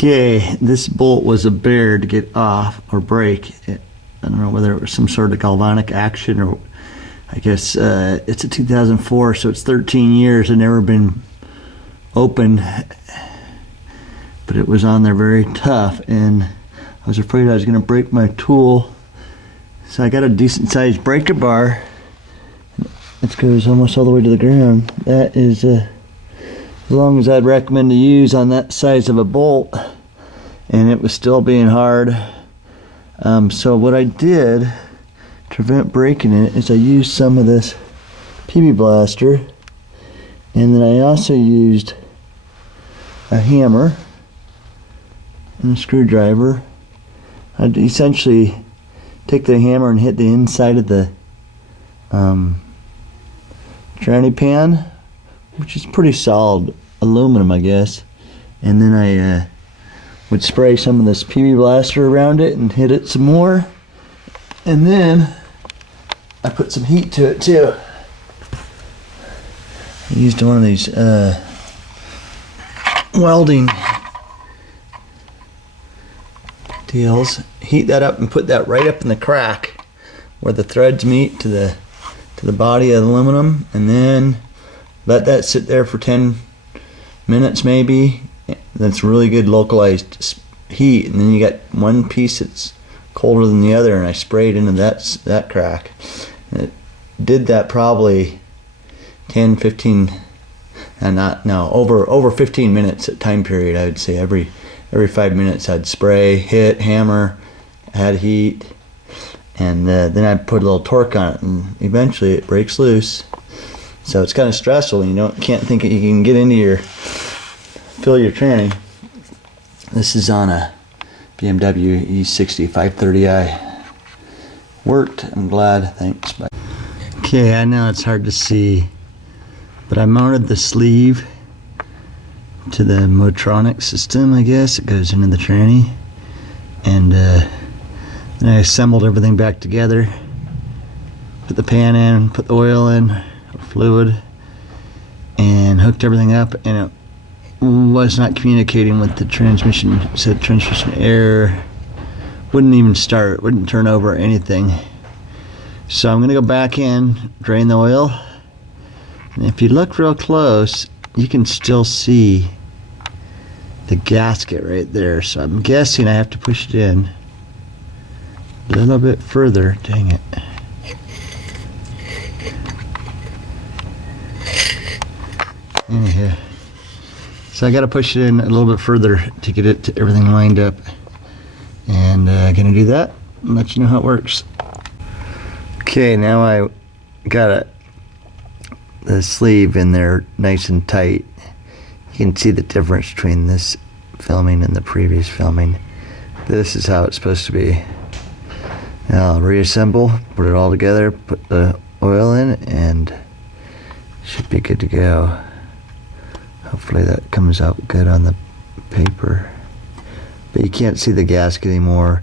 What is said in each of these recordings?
Okay, this bolt was a bear to get off or break. I don't know whether it was some sort of galvanic action or I guess it's a 2004, so it's 13 years and never been opened. But it was on there very tough, and I was afraid I was going to break my tool. So I got a decent sized breaker bar. It goes almost all the way to the ground. That is as long as I'd recommend to use on that size of a bolt, and it was still being hard. So what I did to prevent breaking it is I used some of this PB blaster, and then I also used a hammer and a screwdriver. I'd essentially take the hammer and hit the inside of the tranny pan, which is pretty solid aluminum, I guess, and then I would spray some of this PB blaster around it and hit it some more, and then I put some heat to it too. I used one of these welding deals. Heat that up and put that right up in the crack where the threads meet to the body of the aluminum, and then let that sit there for 10 minutes maybe. That's really good localized heat, and then you got one piece that's colder than the other, and I sprayed into that crack. And it did that probably 10, 15, and over 15 minutes at time period. I would say every 5 minutes I'd spray, hit, hammer, add heat, and then I'd put a little torque on it, and eventually it breaks loose. So it's kind of stressful when you can't think you can get into fill your tranny. This is on a BMW E60 530i. Worked, I'm glad, thanks. Bye. Okay, I know it's hard to see, but I mounted the sleeve to the Motronic system, I guess. It goes into the tranny, and then I assembled everything back together, put the pan in, put the oil in, fluid, and hooked everything up, and it was not communicating with the transmission. It said transmission error, wouldn't even start, wouldn't turn over or anything. So I'm gonna go back in, drain the oil, and if you look real close you can still see the gasket right there. So I'm guessing I have to push it in a little bit further. Dang it. Anyhow, so I got to push it in a little bit further to get it to everything lined up, and gonna do that and let you know how it works. Okay, now I got the sleeve in there nice and tight. You can see the difference between this filming and the previous filming. This is how it's supposed to be. Now I'll reassemble, put it all together, put the oil in, and should be good to go. Hopefully that comes out good on the paper. But you can't see the gasket anymore.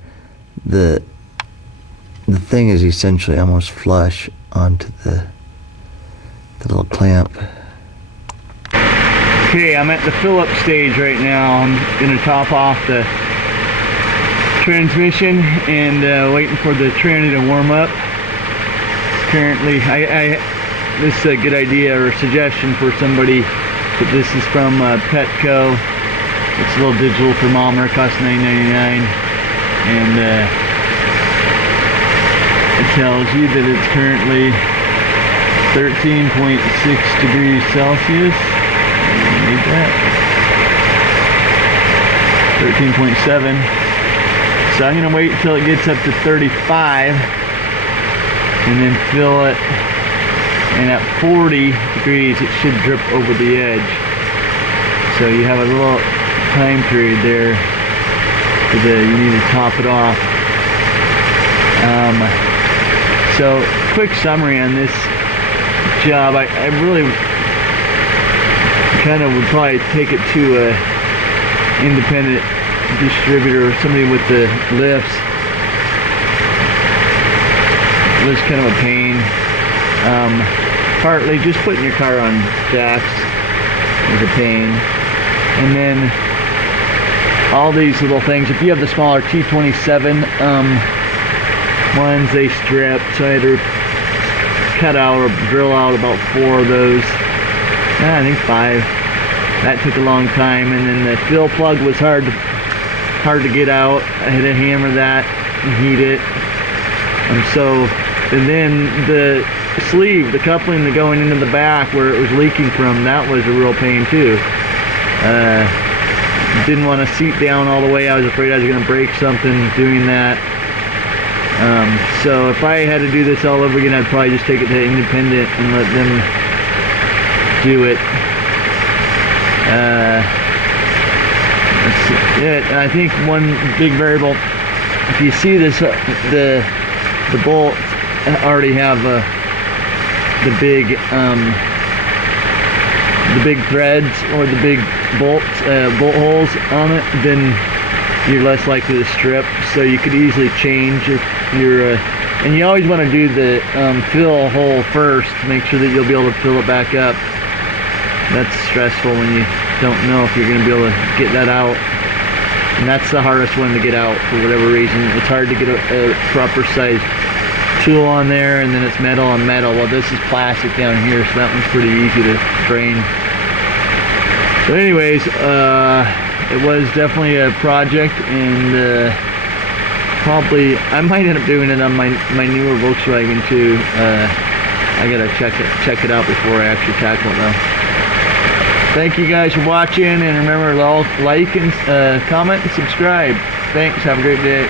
The thing is essentially almost flush onto the little clamp. Okay, I'm at the fill-up stage right now. I'm gonna top off the transmission and waiting for the tranny to warm up. Currently, this is a good idea or suggestion for somebody. But this is from Petco. It's a little digital thermometer, costs $9.99, and it tells you that it's currently 13.6 degrees Celsius. Read that. 13.7. So I'm gonna wait until it gets up to 35, and then fill it. And at 40 degrees it should drip over the edge. So you have a little time period there you need to top it off. So quick summary on this job. I really kind of would probably take it to a independent distributor or somebody with the lifts. It was kind of a pain. Partly just putting your car on jacks is a pain, and then all these little things. If you have the smaller T27 ones, they strip, so I had to cut out or drill out about 4 of those. I think 5. That took a long time, and then the fill plug was hard to get out. I had to hammer that and heat it. And then the sleeve, the coupling that going into the back where it was leaking from, that was a real pain too. Didn't want to seat down all the way. I was afraid I was going to break something doing that. So if I had to do this all over again, I'd probably just take it to independent and let them do it. That's it. And I think one big variable, if you see this, the bolts already have the big threads or the big bolt holes on it, then you're less likely to strip. So you could easily change if you're and you always want to do the fill hole first to make sure that you'll be able to fill it back up. That's stressful when you don't know if you're going to be able to get that out, and that's the hardest one to get out for whatever reason. It's hard to get a proper size tool on there, and then it's metal on metal. Well, this is plastic down here, so that one's pretty easy to drain. But anyways, it was definitely a project, and probably I might end up doing it on my newer Volkswagen too. I gotta check it out before I actually tackle it though. Thank you guys for watching, and remember to like and comment and subscribe. Thanks. Have a great day.